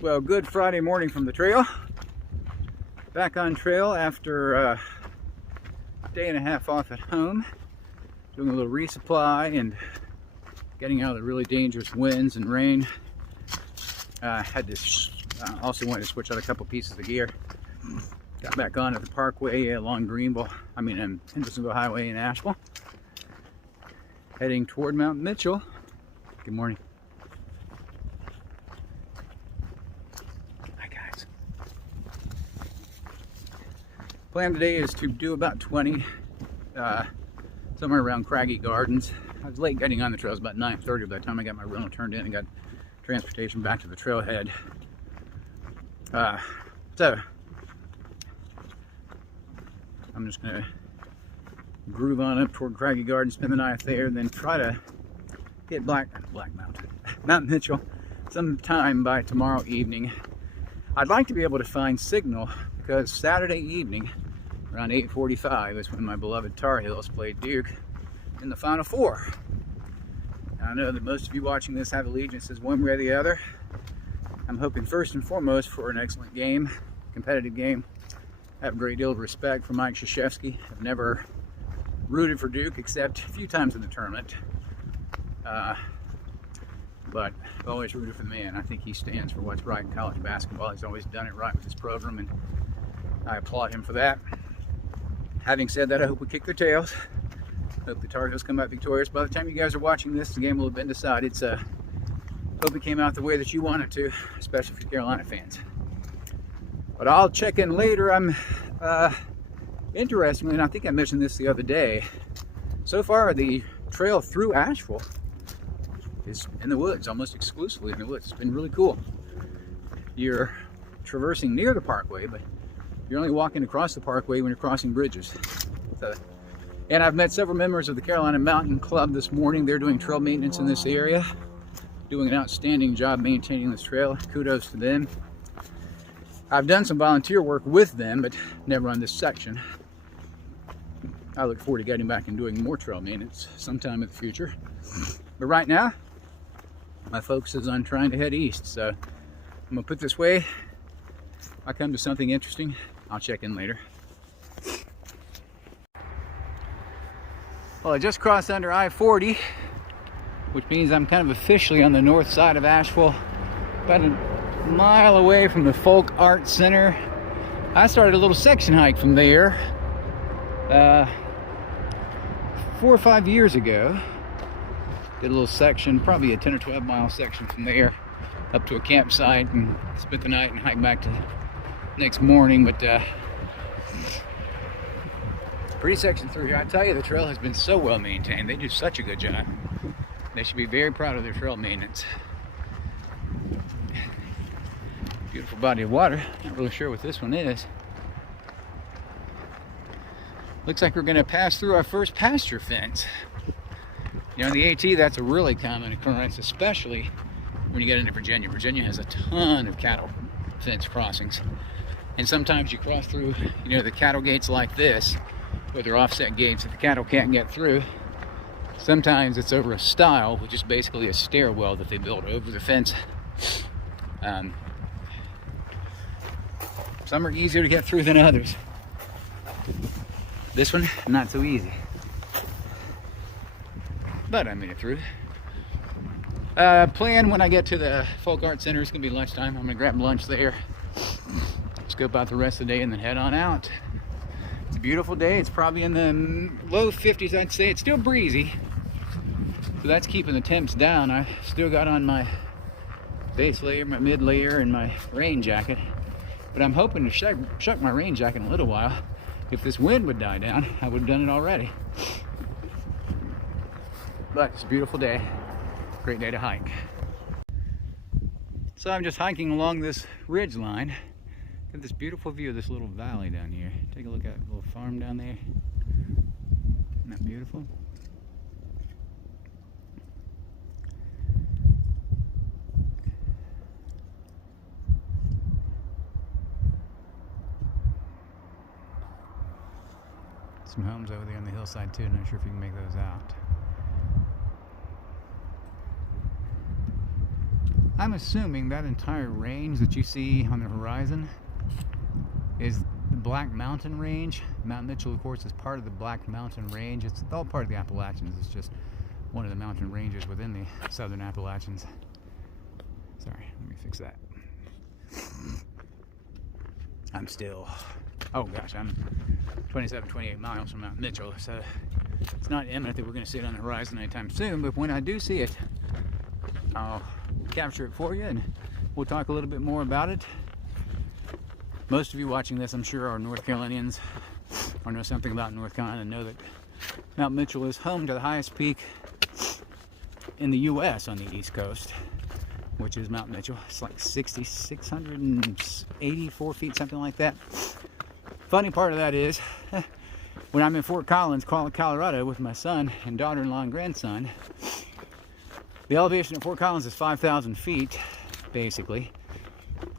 Well, good Friday morning from the trail. Back on trail after a day and a half off at home, doing a little resupply and getting out of the really dangerous winds and rain. Also wanted to switch out a couple pieces of gear. Got back on at the parkway along Hendersonville Highway in Asheville, heading toward Mount Mitchell. Good morning. Hi guys. Plan today is to do about 20, somewhere around Craggy Gardens. I was late getting on the trails, about 9:30 by the time I got my rental turned in and got transportation back to the trailhead. So I'm just gonna groove on up toward Craggy Gardens, spend the night there, and then try to hit Mount Mitchell sometime by tomorrow evening. I'd like to be able to find signal because Saturday evening around 8:45 is when my beloved Tar Heels played Duke in the Final Four. Now, I know that most of you watching this have allegiances one way or the other. I'm hoping first and foremost for an excellent game, competitive game. I have a great deal of respect for Mike Krzyzewski. I've never rooted for Duke except a few times in the tournament. But I've always rooted for the man. I think he stands for what's right in college basketball. He's always done it right with his program, and I applaud him for that. Having said that, I hope we kick their tails. I hope the Tar Heels come out victorious. By the time you guys are watching this, the game will have been decided. So hope it came out the way that you want it to, especially for Carolina fans. But I'll check in later. Interestingly, and I think I mentioned this the other day, so far the trail through Asheville is in the woods, almost exclusively in the woods. It's been really cool. You're traversing near the parkway, but you're only walking across the parkway when you're crossing bridges. And I've met several members of the Carolina Mountain Club this morning. They're doing trail maintenance in this area, doing an outstanding job maintaining this trail. Kudos to them. I've done some volunteer work with them, but never on this section. I look forward to getting back and doing more trail maintenance sometime in the future. But right now, my focus is on trying to head east. So I'm gonna put it this way. If I come to something interesting, I'll check in later. Well, I just crossed under I-40, which means I'm kind of officially on the north side of Asheville, about a mile away from the Folk Art Center. I started a little section hike from there 4 or 5 years ago. Did a little section, probably a 10 or 12 mile section from there up to a campsite and spent the night and hiked back to next morning. But pretty section through here. I tell you, the trail has been so well maintained. They do such a good job. They should be very proud of their trail maintenance. Beautiful body of water. Not really sure what this one is. Looks like we're going to pass through our first pasture fence. You know, in the AT, that's a really common occurrence, especially when you get into Virginia. Virginia has a ton of cattle fence crossings. And sometimes you cross through, the cattle gates like this, where they're offset gates that the cattle can't get through. Sometimes it's over a stile, which is basically a stairwell that they built over the fence. Some are easier to get through than others. This one, not so easy. But I made it through. Plan when I get to the Folk Art Center, it's gonna be lunchtime. I'm gonna grab lunch there, scope out the rest of the day, and then head on out. It's a beautiful day. It's probably in the low 50s, I'd say. It's still breezy, so that's keeping the temps down. I still got on my base layer, my mid layer, and my rain jacket. But I'm hoping to shuck my rain jacket in a little while. If this wind would die down, I would have done it already. But it's a beautiful day. Great day to hike. So I'm just hiking along this ridge line. Got this beautiful view of this little valley down here. Take a look at the little farm down there. Isn't that beautiful? Some homes over there on the hillside too. Not sure if you can make those out. I'm assuming that entire range that you see on the horizon is the Black Mountain Range. Mount Mitchell, of course, is part of the Black Mountain Range. It's all part of the Appalachians. It's just one of the mountain ranges within the southern Appalachians. Sorry, let me fix that. I'm still, oh gosh, I'm 27, 28 miles from Mount Mitchell, so it's not imminent that we're going to see it on the horizon anytime soon, but when I do see it, I'll capture it for you and we'll talk a little bit more about it. Most of you watching this, I'm sure, are North Carolinians or know something about North Carolina and know that Mount Mitchell is home to the highest peak in the U.S. on the East Coast, which is Mount Mitchell. It's like 6,684 feet, something like that. Funny part of that is, when I'm in Fort Collins, Colorado, with my son and daughter-in-law and grandson, the elevation at Fort Collins is 5,000 feet, basically.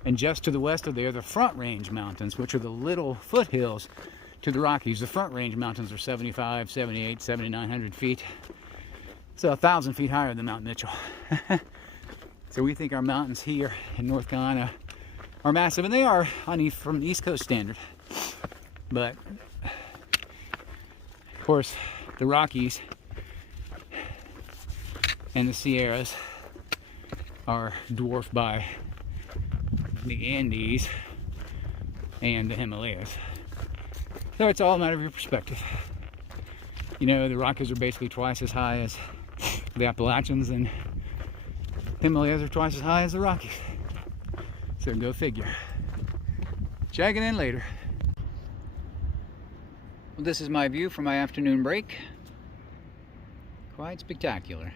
And just to the west of there, the Front Range Mountains, which are the little foothills to the Rockies. The Front Range Mountains are 75, 78, 7,900 feet. So 1,000 feet higher than Mount Mitchell. So we think our mountains here in North Carolina are massive, and they are from East Coast standard. But of course, the Rockies and the Sierras are dwarfed by the Andes and the Himalayas. So it's all a matter of your perspective. You know, the Rockies are basically twice as high as the Appalachians, and Himalayas are twice as high as the Rockies. So go figure. Checking in later. Well, this is my view from my afternoon break. Quite spectacular.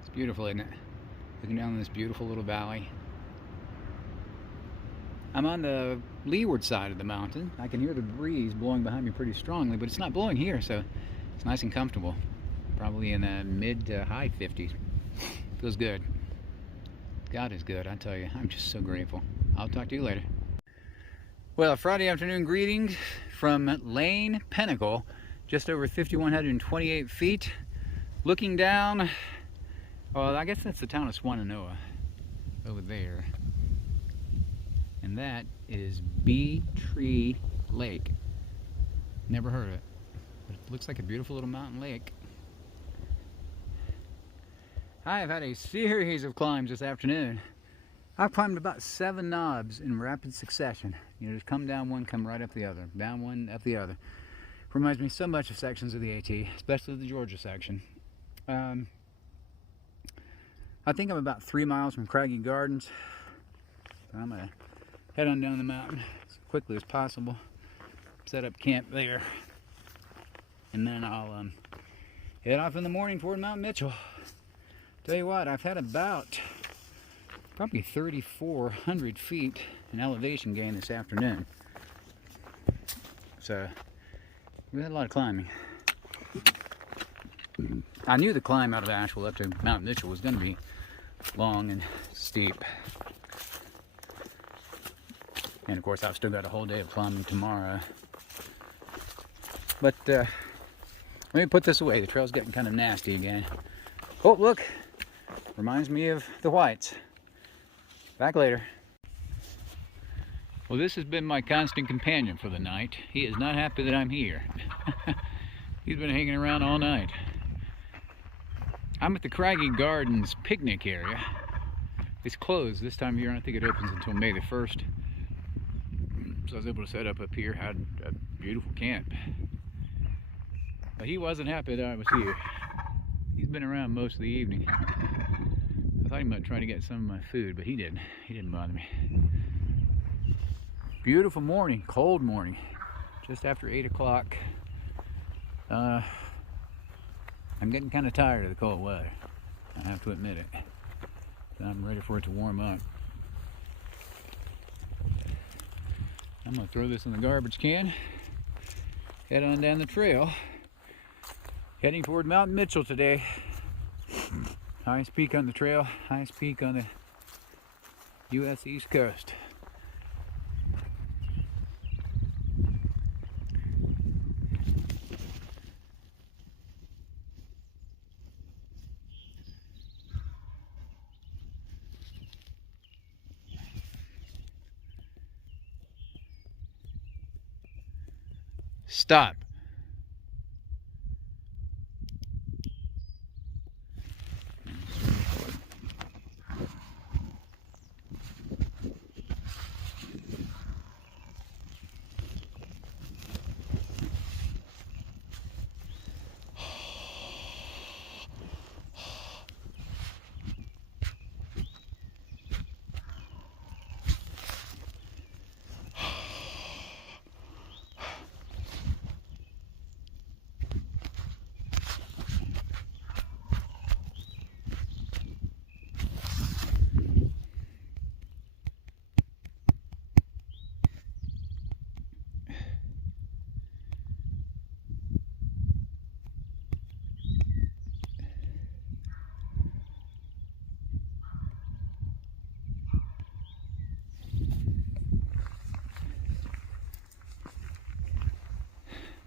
It's beautiful, isn't it? Looking down this beautiful little valley. I'm on the leeward side of the mountain. I can hear the breeze blowing behind me pretty strongly, but it's not blowing here, so it's nice and comfortable. Probably in the mid to high 50s. Feels good. God is good, I tell you. I'm just so grateful. I'll talk to you later. Well, Friday afternoon greetings from Lane Pinnacle, just over 5,128 feet. Looking down, well, I guess that's the town of Swannanoa over there. And that is Bee Tree Lake. Never heard of it, but it looks like a beautiful little mountain lake. I have had a series of climbs this afternoon. I've climbed about 7 knobs in rapid succession. You know, just come down one, come right up the other. Down one, up the other. Reminds me so much of sections of the AT, especially the Georgia section. I think I'm about 3 miles from Craggy Gardens. I'm going to head on down the mountain as quickly as possible. Set up camp there. And then I'll head off in the morning toward Mount Mitchell. Tell you what, I've had about probably 3,400 feet in elevation gain this afternoon. So we had a lot of climbing. I knew the climb out of Asheville up to Mount Mitchell was going to be long and steep. And of course I've still got a whole day of climbing tomorrow. But let me put this away. The trail's getting kind of nasty again. Oh, look! Reminds me of the whites. Back later. Well, this has been my constant companion for the night. He is not happy that I'm here. He's been hanging around all night. I'm at the Craggy Gardens picnic area. It's closed this time of year. I don't think it opens until May the 1st. So I was able to set up here, had a beautiful camp. But he wasn't happy that I was here. He's been around most of the evening. I thought he might try to get some of my food, but he didn't. He didn't bother me. Beautiful morning, cold morning, just after 8 o'clock. I'm getting kind of tired of the cold weather. I have to admit it. I'm ready for it to warm up. I'm going to throw this in the garbage can, head on down the trail, heading toward Mount Mitchell today. Highest peak on the trail, highest peak on the U.S. East Coast. Stop.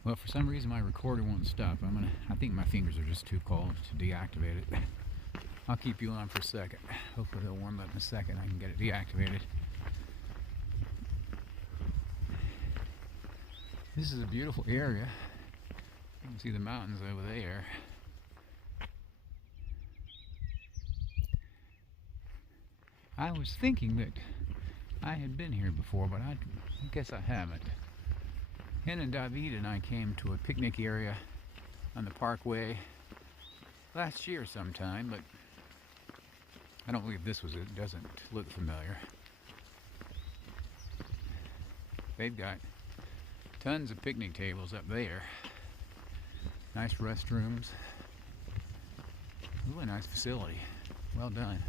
Well, for some reason my recorder won't stop. I think my fingers are just too cold to deactivate it. I'll keep you on for a second. Hopefully it'll warm up in a second. I can get it deactivated. This is a beautiful area. You can see the mountains over there. I was thinking that I had been here before, but I guess I haven't. Hen and David and I came to a picnic area on the parkway last year sometime, but I don't believe this was it. It doesn't look familiar. They've got tons of picnic tables up there. Nice restrooms. Really nice facility. Well done.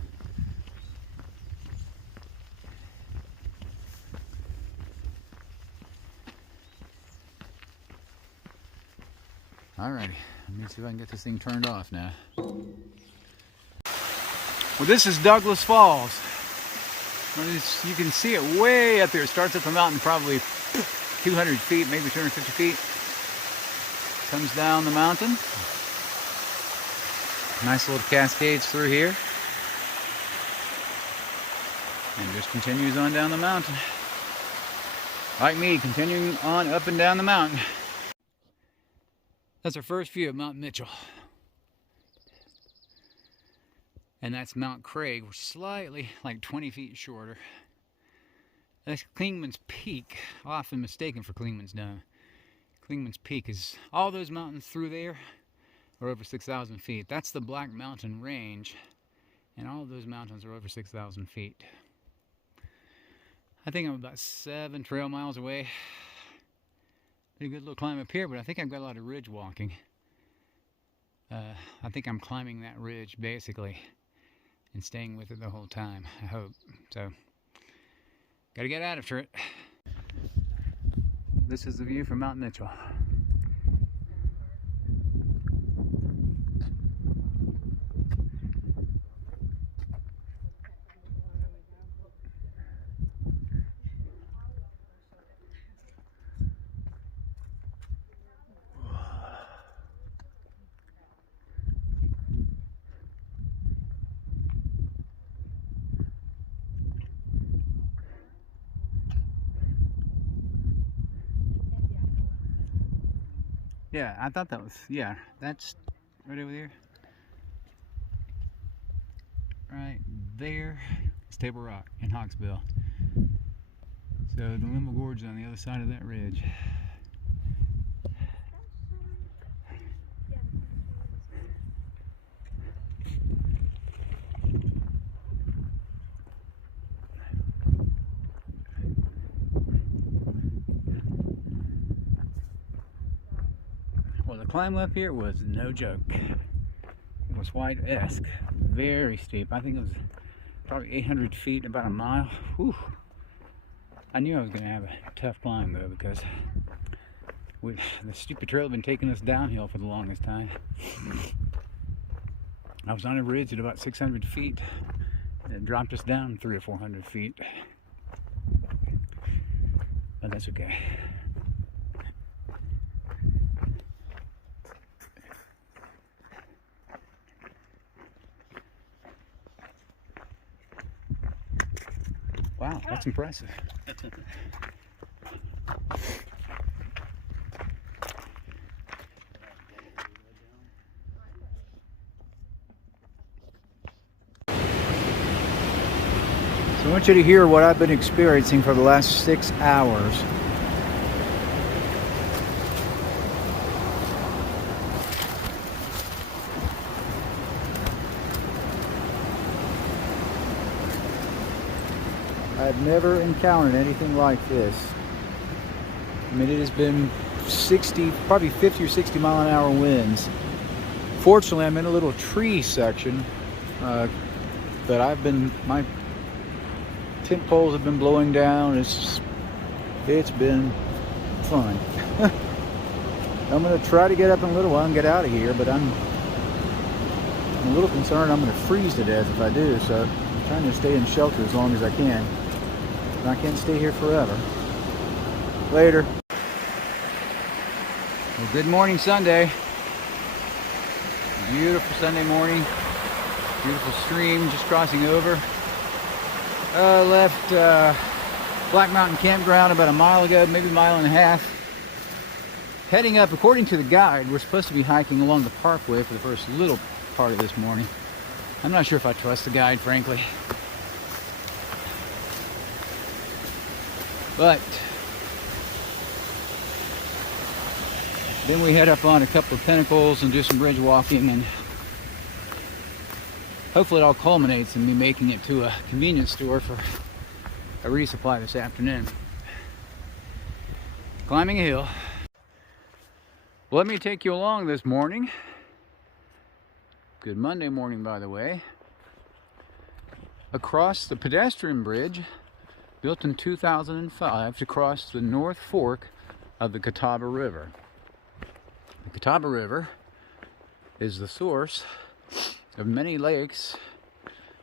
Alrighty, let me see if I can get this thing turned off now. Well, this is Douglas Falls. You can see it way up there. It starts up the mountain probably 200 feet, maybe 250 feet. Comes down the mountain. Nice little cascades through here. And just continues on down the mountain. Like me, continuing on up and down the mountain. That's our first view of Mount Mitchell. And that's Mount Craig, which is slightly like 20 feet shorter. That's Clingman's Peak, often mistaken for Clingman's Dome. Clingman's Peak is all those mountains through there are over 6,000 feet. That's the Black Mountain Range, and all of those mountains are over 6,000 feet. I think I'm about 7 trail miles away. Pretty good little climb up here, but I think I've got a lot of ridge walking. I think I'm climbing that ridge basically and staying with it the whole time, I hope. So, gotta get after it. This is the view from Mount Mitchell. Yeah, I thought that was, yeah, that's right over there. Right there. It's Table Rock in Hawksbill. So the Linville Gorge is on the other side of that ridge. Well, the climb up here was no joke. It was White-esque, very steep. I think it was probably 800 feet, about a mile. Whew. I knew I was going to have a tough climb though, because the stupid trail had been taking us downhill for the longest time. I was on a ridge at about 600 feet, and it dropped us down 300 or 400 feet. But that's okay. Wow, that's impressive. So I want you to hear what I've been experiencing for the last 6 hours. I've never encountered anything like this. I mean, it has been 60, probably 50 or 60 mile an hour winds. Fortunately, I'm in a little tree section, but my tent poles have been blowing down. It's been fun. I'm gonna try to get up in a little while and get out of here, but I'm a little concerned I'm gonna freeze to death if I do, so I'm trying to stay in shelter as long as I can. And I can't stay here forever. Later. Well, good morning, Sunday. Beautiful Sunday morning. Beautiful stream just crossing over. Left Black Mountain Campground about a mile ago, maybe a mile and a half. Heading up, according to the guide, we're supposed to be hiking along the parkway for the first little part of this morning. I'm not sure if I trust the guide, frankly. But then we head up on a couple of pinnacles and do some bridge walking, and hopefully it all culminates in me making it to a convenience store for a resupply this afternoon. Climbing a hill. Well, let me take you along this morning. Good Monday morning, by the way. Across the pedestrian bridge built in 2005 to cross the North Fork of the Catawba River. The Catawba River is the source of many lakes,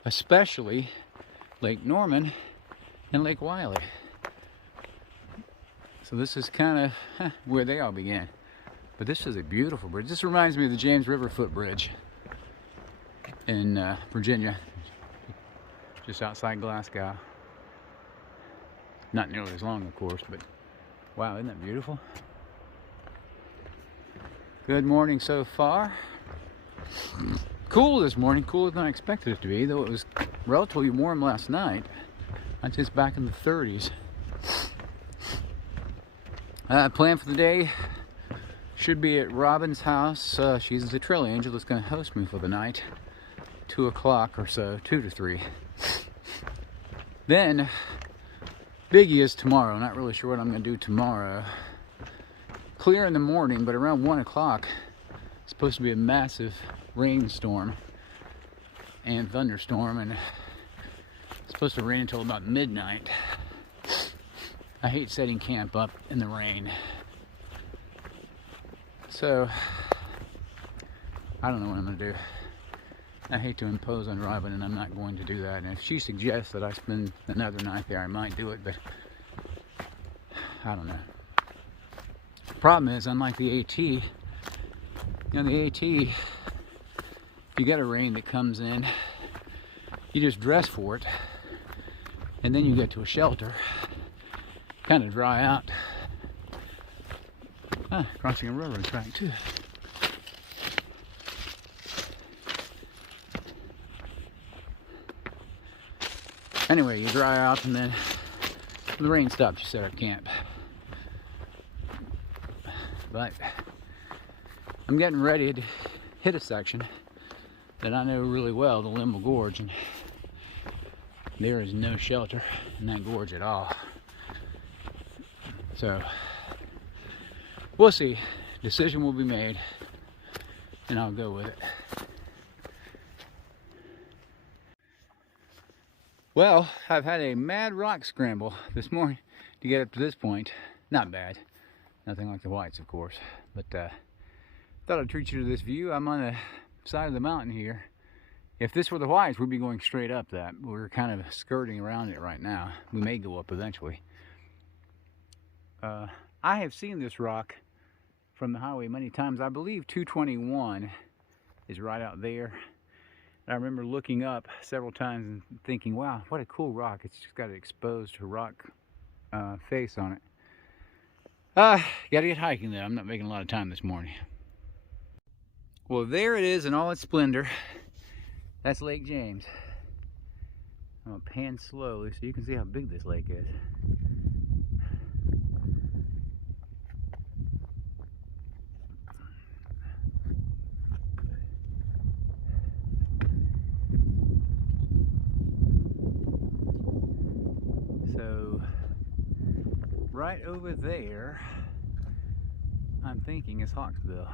especially Lake Norman and Lake Wiley. So this is kind of where they all began. But this is a beautiful bridge. This reminds me of the James River Footbridge in Virginia, just outside Glasgow. Not nearly as long, of course, but wow, isn't that beautiful? Good morning so far. Cool this morning, cooler than I expected it to be, though it was relatively warm last night. I just back in the 30s. Plan for the day should be at Robin's house. She's the trail angel that's going to host me for the night. 2 o'clock or so, 2 to 3. Then, biggie is tomorrow. Not really sure what I'm going to do tomorrow. Clear in the morning, but around 1 o'clock, it's supposed to be a massive rainstorm and thunderstorm, and it's supposed to rain until about midnight. I hate setting camp up in the rain. So, I don't know what I'm going to do. I hate to impose on Robin, and I'm not going to do that. And if she suggests that I spend another night there, I might do it, but I don't know. The problem is, unlike the AT, you know, the AT, if you get a rain that comes in, you just dress for it, and then you get to a shelter, kind of dry out. Crossing a railroad track too. Anyway, you dry out, and then when the rain stops, you set up camp. But I'm getting ready to hit a section that I know really well, the Linville Gorge, and there is no shelter in that gorge at all. So we'll see. Decision will be made, and I'll go with it. Well, I've had a mad rock scramble this morning to get up to this point. Not bad. Nothing like the whites, of course. But thought I'd treat you to this view. I'm on the side of the mountain here. If this were the whites, we'd be going straight up that. We're kind of skirting around it right now. We may go up eventually. I have seen this rock from the highway many times. I believe 221 is right out there. I remember looking up several times and thinking, wow, what a cool rock. It's just got an exposed rock face on it. Gotta get hiking though. I'm not making a lot of time this morning. Well, there it is in all its splendor. That's Lake James. I'm gonna pan slowly so you can see how big this lake is. So right over there, I'm thinking is Hawksbill.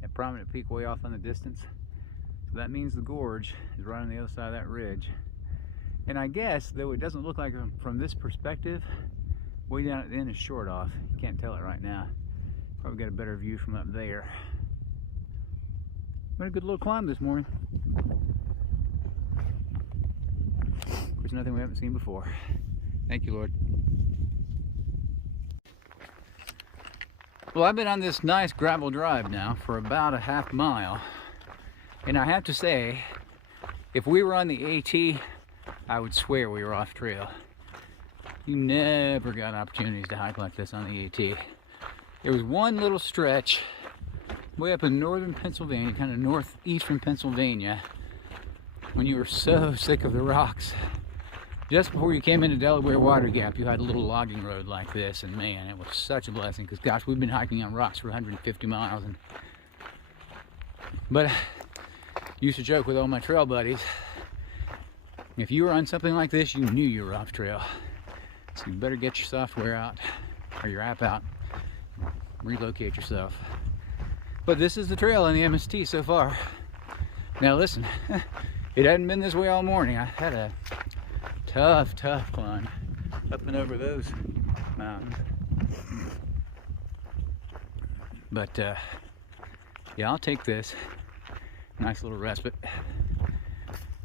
That prominent peak way off in the distance. So that means the gorge is right on the other side of that ridge. And I guess, though it doesn't look like it from this perspective, way down at the end is short off. You can't tell it right now. Probably got a better view from up there. Been a good little climb this morning. Of course, nothing we haven't seen before. Thank you, Lord. Well, I've been on this nice gravel drive now for about a half mile. And I have to say, if we were on the AT, I would swear we were off trail. You never got opportunities to hike like this on the AT. There was one little stretch way up in northern Pennsylvania, kind of northeastern Pennsylvania, when you were so sick of the rocks. Just before you came into Delaware Water Gap, you had a little logging road like this, and man, it was such a blessing, because gosh, we've been hiking on rocks for 150 miles. But I used to joke with all my trail buddies, if you were on something like this, you knew you were off trail. So you better get your software out, or your app out, relocate yourself. But this is the trail on the MST so far. Now listen, it hadn't been this way all morning. I had a tough climb up and over those mountains. But yeah, I'll take this. Nice little respite.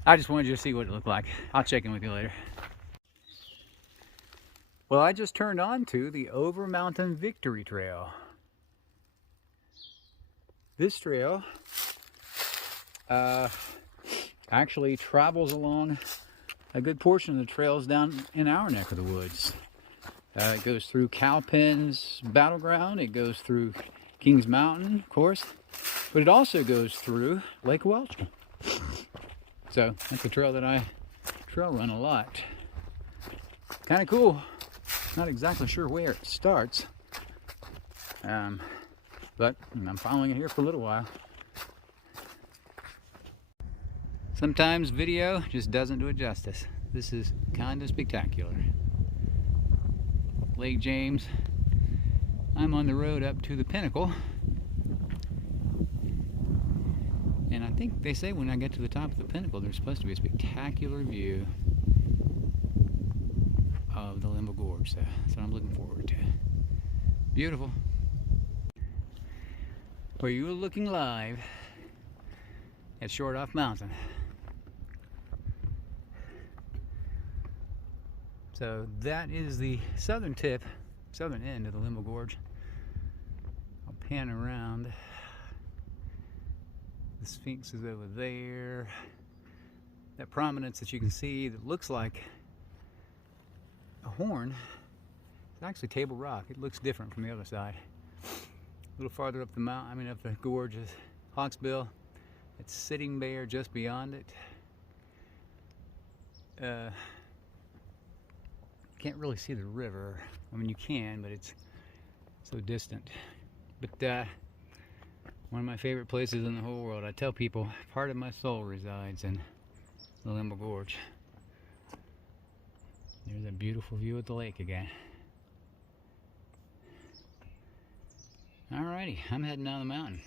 I just wanted you to see what it looked like. I'll check in with you later. Well, I just turned on to the Over Mountain Victory Trail. This trail actually travels along a good portion of the trails down in our neck of the woods. It goes through Cowpen's battleground, it goes through Kings Mountain, of course, but it also goes through Lake Welch. So that's a trail that I trail run a lot. Kind of cool. Not exactly sure where it starts, but I'm following it here for a little while. Sometimes video just doesn't do it justice. This is kind of spectacular. Lake James. I'm on the road up to the pinnacle. And I think they say when I get to the top of the pinnacle, there's supposed to be a spectacular view of the Linville Gorge. So that's what I'm looking forward to. Beautiful. Well, you are looking live at Short Off Mountain. So that is the southern tip, southern end of the Linville Gorge. I'll pan around. The Sphinx is over there. That prominence that you can see that looks like a horn, it's actually Table Rock. It looks different from the other side. A little farther up the mountain, up the gorge is Hawksbill. It's Sitting Bear just beyond it. Can't really see the river. I mean, you can, but it's so distant. But one of my favorite places in the whole world. I tell people, part of my soul resides in the Linville Gorge. There's a beautiful view of the lake again. Alrighty, I'm heading down the mountain.